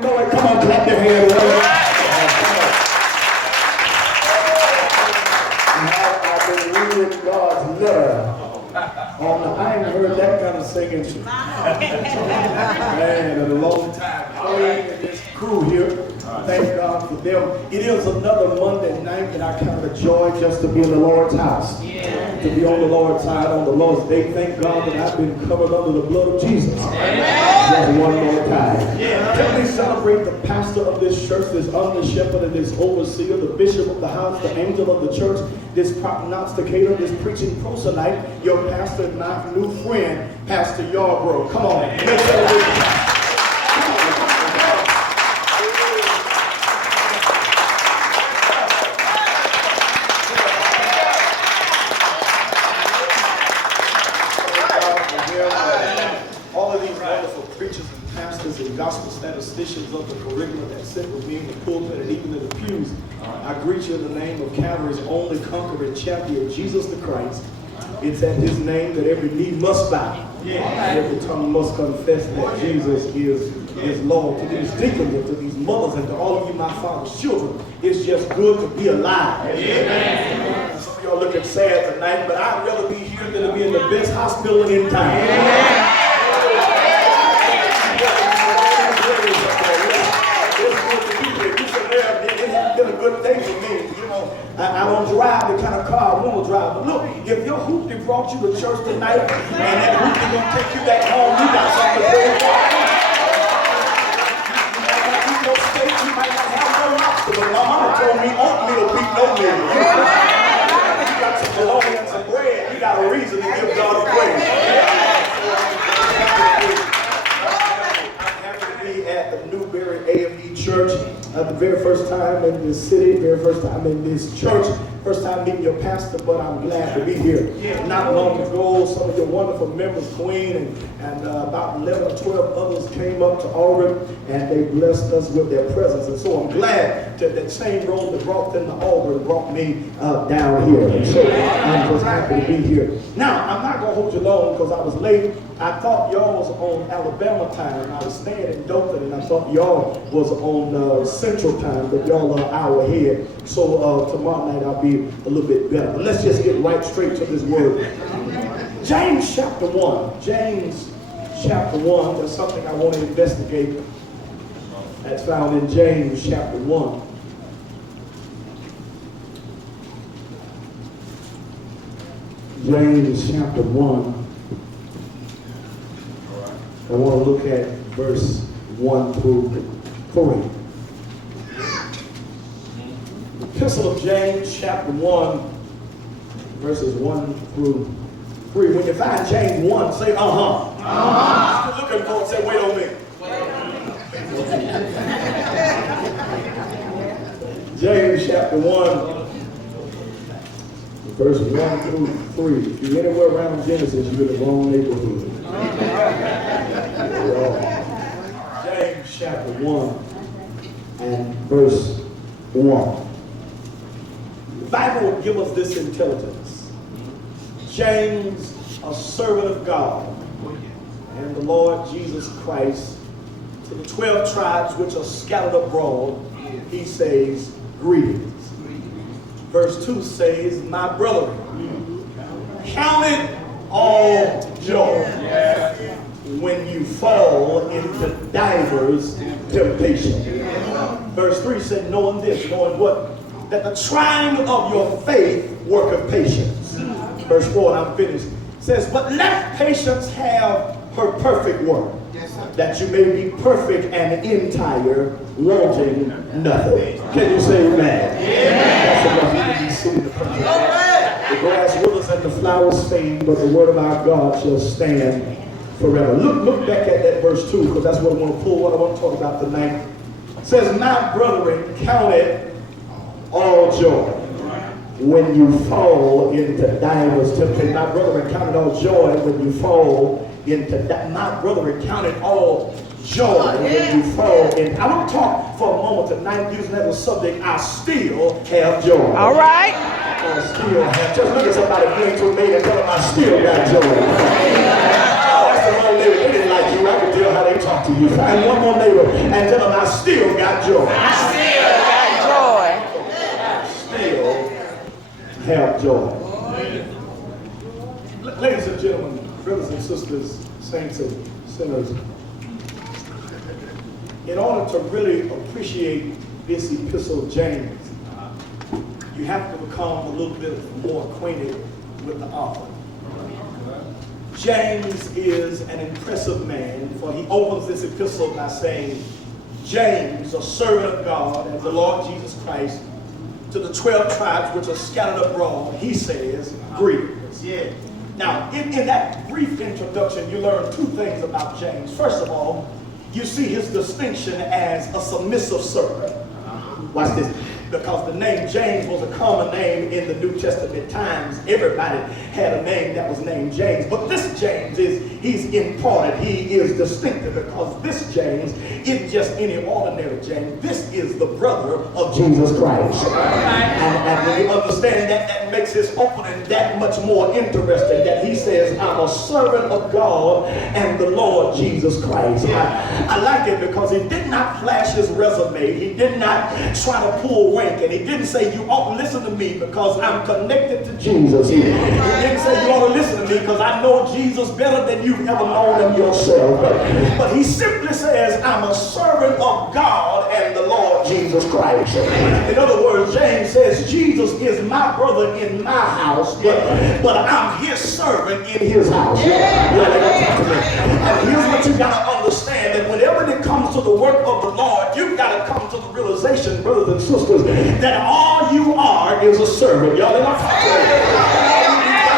know it. Come on, clap your hands. I've been reading God's letter. I ain't heard that kind of singing. Man, in a long time. Praying and this crew here. Thank God for them. It is another Monday night, and I count it a joy just to be in the Lord's house. To be on the Lord's side on the Lord's day. Thank God that I've been covered under the blood of Jesus. Just one more time. Let me celebrate the pastor of this church, this under shepherd and this overseer, the bishop of the house, the angel of the church, this prognosticator, this preaching proselyte, your pastor and my new friend, Pastor Yarbrough. Come on. Let's celebrate. Gospel statisticians of the curriculum that sit with me in the pulpit and even in the pews. I greet you in the name of Calvary's only conquering champion, Jesus the Christ. It's at his name that every knee must bow. And every tongue must confess that Jesus is Lord. To these deacons and to these mothers and to all of you, my father's children, it's just good to be alive. Amen. Some of y'all looking sad tonight, but I'd rather be here than to be in the best hospital in town. A good thing for me, you know. I don't drive the kind of car I want to drive, but look, if your hoopty brought you to church tonight and that hoopty gonna take you back home, you got something to do. You might not eat no steak, you might not have no lobster, but my mama told me oatmeal beat no meal. You got some bologna and some bread, you got a reason to give God a praise. I'm happy to be at the Newberry AME church. The very first time in this city, very first time in this church, first time meeting your pastor, but I'm glad to be here. Not long ago, some of your wonderful members, Queen, and about 11 or 12 others came up to Auburn, and they blessed us with their presence. And so I'm glad that same road that brought them to Auburn brought me down here. And so I'm just happy to be here. Now, I'm not going to hold you long because I was late. I thought y'all was on Alabama time. I was staying in Dothan, and I thought y'all was on Central time, but y'all are an hour ahead. So tomorrow night I'll be a little bit better. But let's just get right straight to this word. James chapter 1. James chapter 1. There's something I want to investigate that's found in James chapter 1. James chapter 1. I want to look at verse 1 through 3. The Epistle of James, chapter 1, verses 1 through 3. When you find James 1, say, Still looking for it, say, wait on me. James, chapter 1, verse 1 through 3. If you're anywhere around Genesis, you're in the wrong neighborhood. James chapter 1 and verse 1. The Bible will give us this intelligence. James, a servant of God, and the Lord Jesus Christ, to the 12 tribes which are scattered abroad, he says, greetings. Verse 2 says, my brother, count it all joy when you fall into divers temptation. Verse 3 said, knowing this, knowing what? That the trying of your faith worketh patience. Verse 4, and I'm finished, says, but let patience have her perfect work, that you may be perfect and entire, wanting nothing. Can you say amen? That's enough. You can be seated. The grass withers and the flowers fade, but the word of our God shall stand forever. Look back at that verse 2, because that's what I want to pull, what I want to talk about tonight. It says, my brethren, count it all joy when you fall into divers temptation. My brethren, count it all joy when you fall into my brethren, count it all joy when you fall in. I want to talk for a moment tonight using that as a subject. I still have joy. All right. I still have. Just look at somebody going to me and tell them I still got joy. That's the wrong neighbor. They didn't like you. I can tell how they talk to you. Find one more neighbor and tell them I got joy. Still Have joy. Ladies and gentlemen, brothers and sisters, saints and sinners, in order to really appreciate this epistle of James, you have to become a little bit more acquainted with the author. James is an impressive man, for he opens this epistle by saying, James, a servant of God and the Lord Jesus Christ, to the 12 tribes which are scattered abroad, he says, greetings. Yeah. Now, in that brief introduction, you learn two things about James. First of all, you see his distinction as a submissive servant. Watch this. Because the name James was a common name in the New Testament times. Everybody had a name that was named James. But this James he's important. He is distinctive because this James isn't just any ordinary James. This is the brother of Jesus Christ. And when you understand that, that makes his opening that much more interesting. That he says, I'm a servant of God and the Lord Jesus Christ. I like it because he did not flash his resume. He did not try to pull rank. And he didn't say, you ought to listen to me because I'm connected to Jesus. He didn't say, you ought to listen to me because I know Jesus better than you've ever known him yourself. But he simply says, I'm a servant of God and the Lord Jesus Christ. In other words, James says, Jesus is my brother in my house, but I'm his servant in his house. And here's what you got to understand, that whenever it comes to the work of the Lord, you've got to come to the realization, brothers and sisters, that all you are is a servant. Y'all ain't talking to me.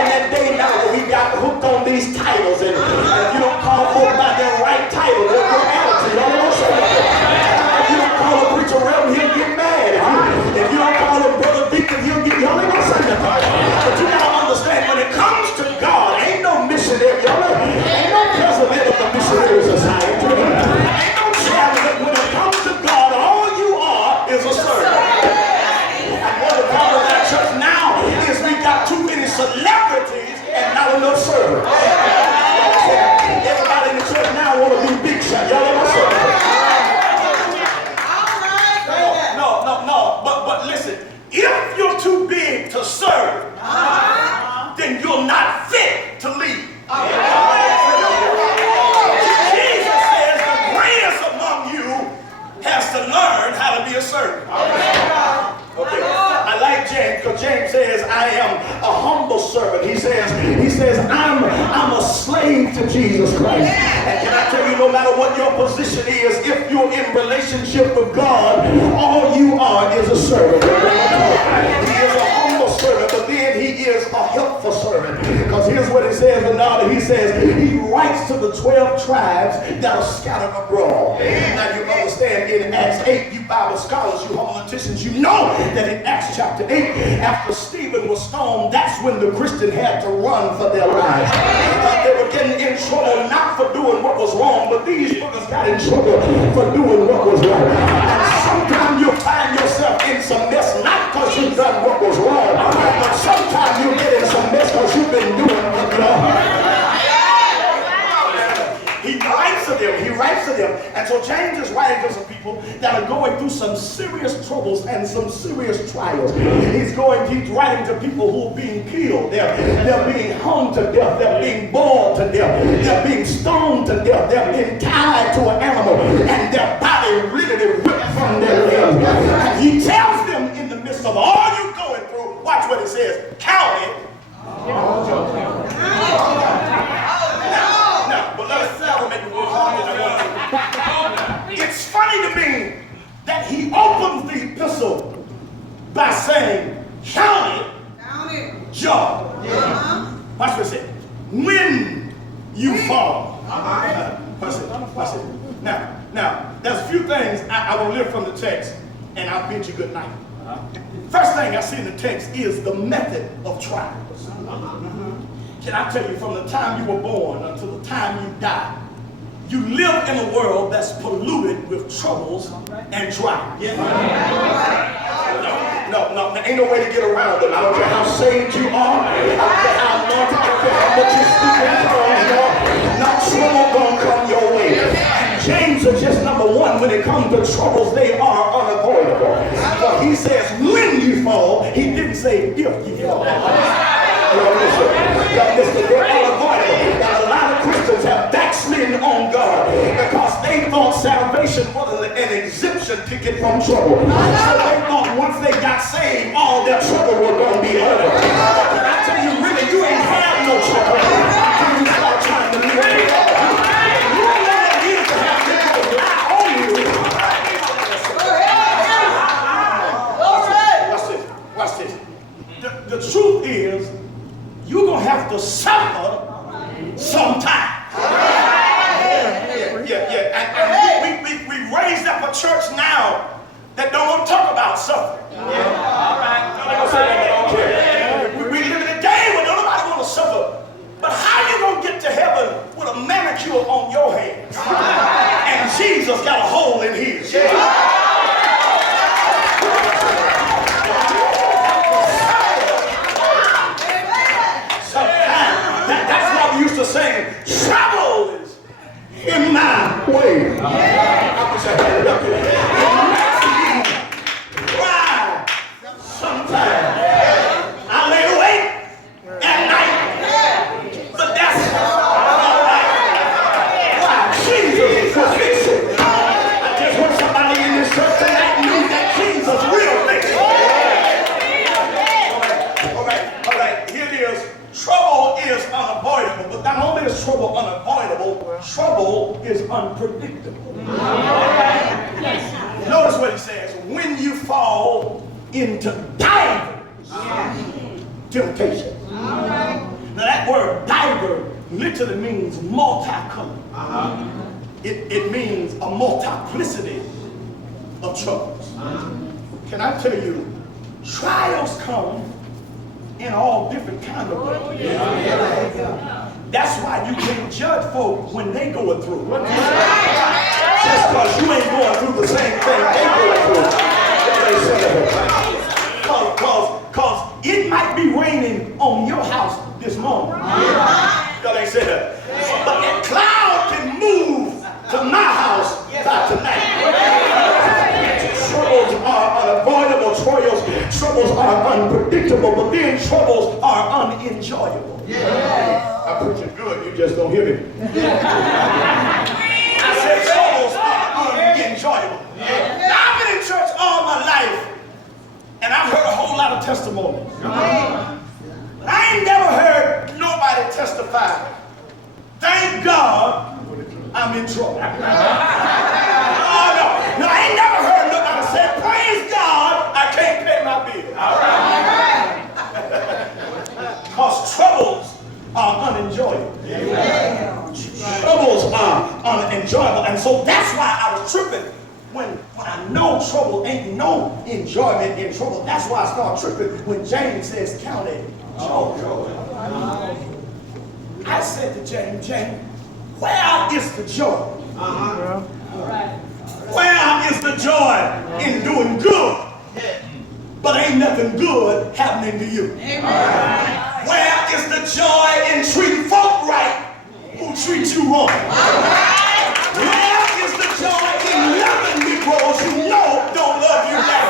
In that day now where we got hooked on these titles, and if you don't call folk by their right title, their attitude, y'all ain't saying that. If you don't call a preacher reverend, he'll get mad. If you don't call him brother deacon, he'll get, y'all ain't gonna say that. But you gotta understand, when it comes to God, ain't no missionary, y'all ain't no president of the missionary society. Ain't no chairman. When it comes to God, all you are is a servant. Too many celebrities and not enough servants. Everybody in the church now want to be big shot. Y'all ain't no servant. No. But listen, if you're too big to serve, then you're not fit to lead. Jesus says the greatest among you has to learn how to be a servant. Okay. I like James because James says I am a humble servant. He says I'm a slave to Jesus Christ. And can I tell you, no matter what your position is, if you're in relationship with God, all you are is a servant. He is a humble servant, but then he is a helpful servant. Because here's what he says, he says he writes to the 12 tribes that are scattered abroad. Now you understand, in Acts 8, you Bible scholars, you homiletians, you know that in Acts chapter 8, after Stephen was stoned, that's when the Christian had to run for their lives. They were getting in trouble not for doing what was wrong, but these brothers got in trouble for doing what was right. And sometimes you'll find yourself in some mess, not because you've done what was wrong, but sometimes you get in some mess because you've been doing what was wrong. He writes to them. And so James is writing to some people that are going through some serious troubles and some serious trials. He's writing to people who are being killed. They're being hung to death. They're being boiled to death. They're being stoned to death. They're being tied to an animal and their body literally ripped from their limbs. And he tells them in the midst of all you're going through, watch what he says, count it. It's funny to me that he opens the epistle by saying, count it joy. Watch what it says. When you fall. Watch it. Now, there's a few things I will lift from the text, and I'll bid you good night. First thing I see in the text is the method of trials. Can I tell you, from the time you were born until the time you die, you live in a world that's polluted with troubles and trials. No, there ain't no way to get around them. I don't care how saved you are. I don't care how anointed, I don't care how much you speak in tongues, no trouble gonna come your way. And James suggests number one, when it comes to troubles, they are unavoidable. But he says when you fall, he didn't say if you fall. Listen, they're unavoidable. And a lot of Christians have backslidden on God because they thought salvation was an exemption ticket from trouble. So they thought once they got saved, all their trouble was going to be over. But I tell you, really, you ain't had no trouble until you start trying to live with God. You don't know what it is to have people lie on you. Watch this. The truth is, you're going to have to suffer sometime. And we raised up a church now that don't want to talk about suffering. We live in a day where nobody want to suffer. But how you going to get to heaven with a manicure on your hands? And Jesus got a hole in his. That's what we used to sing. Trouble is in my way. Cry sometimes. I lay awake at night, but that's all right. Why? Jesus will fix it. I just want somebody in this church tonight knew that Jesus will fix it. All right. Here it is. Trouble is unavoidable, but not only is trouble unavoidable, trouble is unpredictable. Notice what he says, when you fall into divers temptation. Now that word diver literally means multicolored. It means a multiplicity of troubles. Can I tell you, trials come in all different kinds of ways. That's why you can't judge folks when they going through. Just because you ain't going through the same thing they going through. Because it might be raining on your house this morning. They say that. But that cloud can move to my house by tonight. Troubles are unavoidable. Troubles are unpredictable, but then troubles are unenjoyable. I'm preaching good, you just don't hear me. I said troubles are unenjoyable. Now, I've been in church all my life, and I've heard a whole lot of testimonies. But I ain't never heard nobody testify, thank God I'm in trouble. Oh, no, I ain't never heard nobody say, praise God, I can't pay my bill. Because troubles are unenjoyable. Troubles are unenjoyable. And so that's why I was tripping when I know trouble ain't no enjoyment in trouble. That's why I start tripping when James says, count it joy. I said to James, where is the joy? Where is the joy in doing good? But ain't nothing good happening to you. Where is the joy in treating folk right who treat you wrong? Where is the joy in loving Negroes who know don't love you back?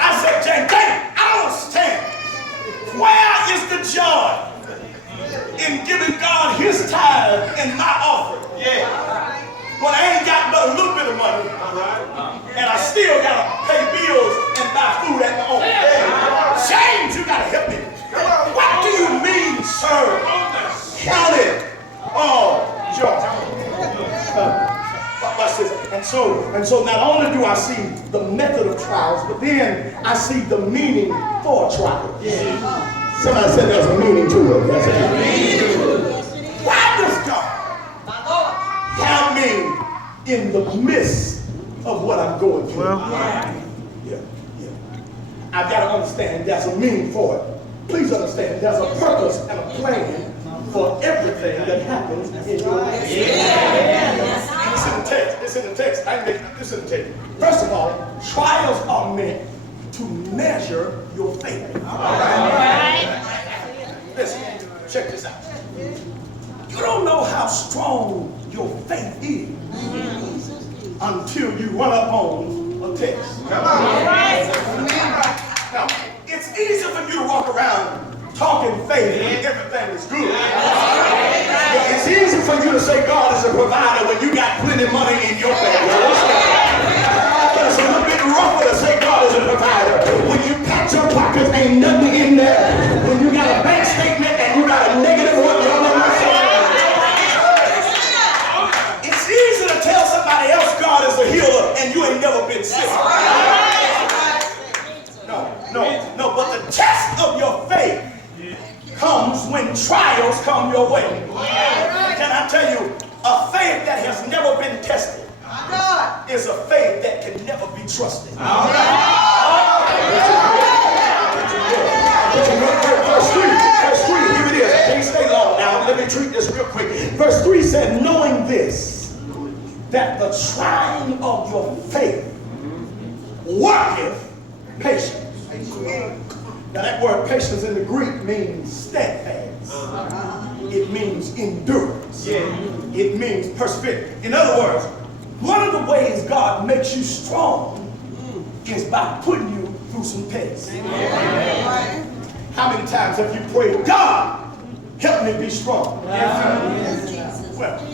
I said, James, I don't understand. Where is the joy in giving God his tithe and my offering? When I ain't got but a little bit of money, and I still gotta pay bills and buy food at my own. James, you gotta help me. What do you mean, sir? Count it all joy. Watch this. And so not only do I see the method of trials, but then I see the meaning for trials. Somebody said there's a meaning to it. That's a meaning to it. Why does God have me in the midst of what I'm going through? I've got to understand there's a meaning for it. Please understand there's a purpose and a plan for everything that happens in your life. It's in the text. It's in the text. I can make this in the text. First of all, trials are meant to measure your faith. All right. Listen, check this out. You don't know how strong your faith is until you run up on a test. Come on. Now, it's easy for you to walk around talking faith when everything is good. It's easy for you to say God is a provider when you got plenty of money in your bank. But it's a little bit rougher to say God is a provider when you pat your pockets, ain't nothing in there. When you got a bank statement and you got a negative one, it's easy to tell somebody else God is a healer and you ain't never been sick. No, but the test of your faith comes when trials come your way. Can I tell you, a faith that has never been tested is a faith that can never be trusted. Verse 3, here it is. I can't stay long now. Let me treat this real quick. Verse 3 said, knowing this, that the trying of your faith worketh patience. Now that word patience in the Greek means steadfast. It means endurance. It means perseverance. In other words, one of the ways God makes you strong is by putting you through some tests. How many times have you prayed, God, help me be strong?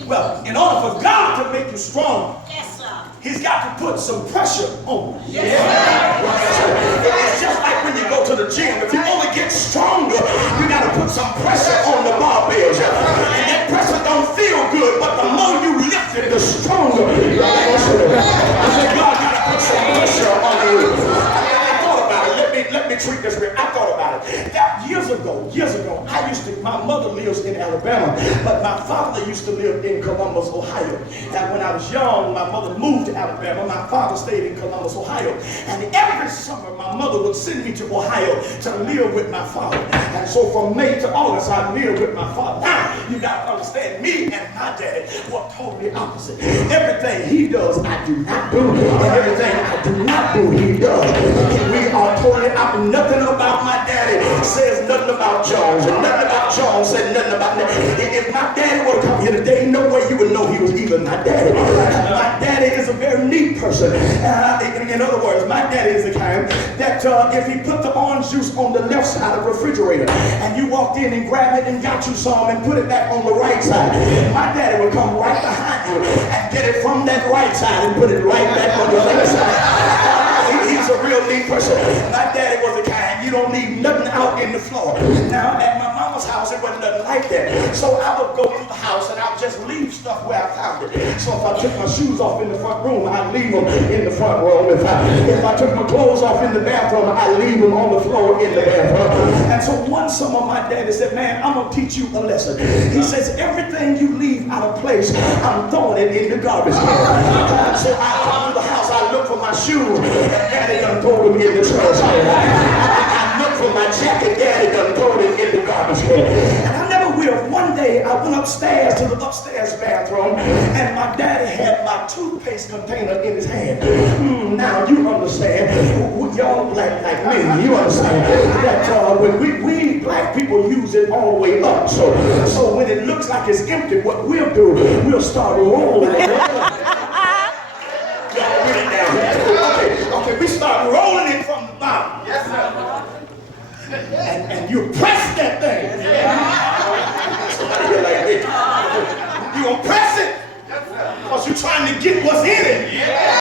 Well, in order for God to make you strong, He's got to put some pressure on you. It's just like when you go to the gym. If you only get stronger, you got to put some pressure on the barbells. And that pressure don't feel good, but the more you lift it, the stronger. I said, God got to put some pressure on you. I thought about it. Let me treat this real. I thought about it. That years ago, my mother lives in Alabama, but my father used to live in Columbus, Ohio. And when I was young, my mother moved to Alabama. My father stayed in Columbus, Ohio. And every summer, my mother would send me to Ohio to live with my father. And so from May to August, I lived with my father. Now, you got to understand, me and my daddy were totally opposite. Everything he does, I do not do. And everything I do not do, he does. And we are totally opposite. Nothing about my daddy says nothing about Jones. And nothing about Jones said nothing about me. If my daddy would have come here today, no way you would know he was even my daddy. My daddy is a very neat person. In other words, my daddy is the kind that if he put the orange juice on the left side of the refrigerator and you walked in and grabbed it and got you some and put it back on the right side, my daddy would come right behind you and get it from that right side and put it right back on the left side. He's a real neat person. My daddy was the kind, you don't leave nothing out in the floor. Now, at my mama's house, it wasn't nothing like that. So I would go through the house and I would just leave stuff where I found it. So if I took my shoes off in the front room, I'd leave them in the front room. If I took my clothes off in the bathroom, I'd leave them on the floor in the bathroom. And so one summer, my daddy said, man, I'm going to teach you a lesson. He says, everything you leave out of place, I'm throwing it in the garbage can. So I come through the house, I look for my shoes, and daddy done throw them in the trash can. I look for my jacket, daddy done throw it in the garbage can. And I never will. One day I went upstairs to the upstairs bathroom and my daddy had my toothpaste container in his hand. Now you understand, y'all black like me, you understand that when we black people use it all the way up. So when it looks like it's empty, what we'll do, we'll start rolling it. Okay, we start rolling it from the bottom. Yes, sir. And you press that thing. Somebody here like me. You gonna press it because you're trying to get what's in it.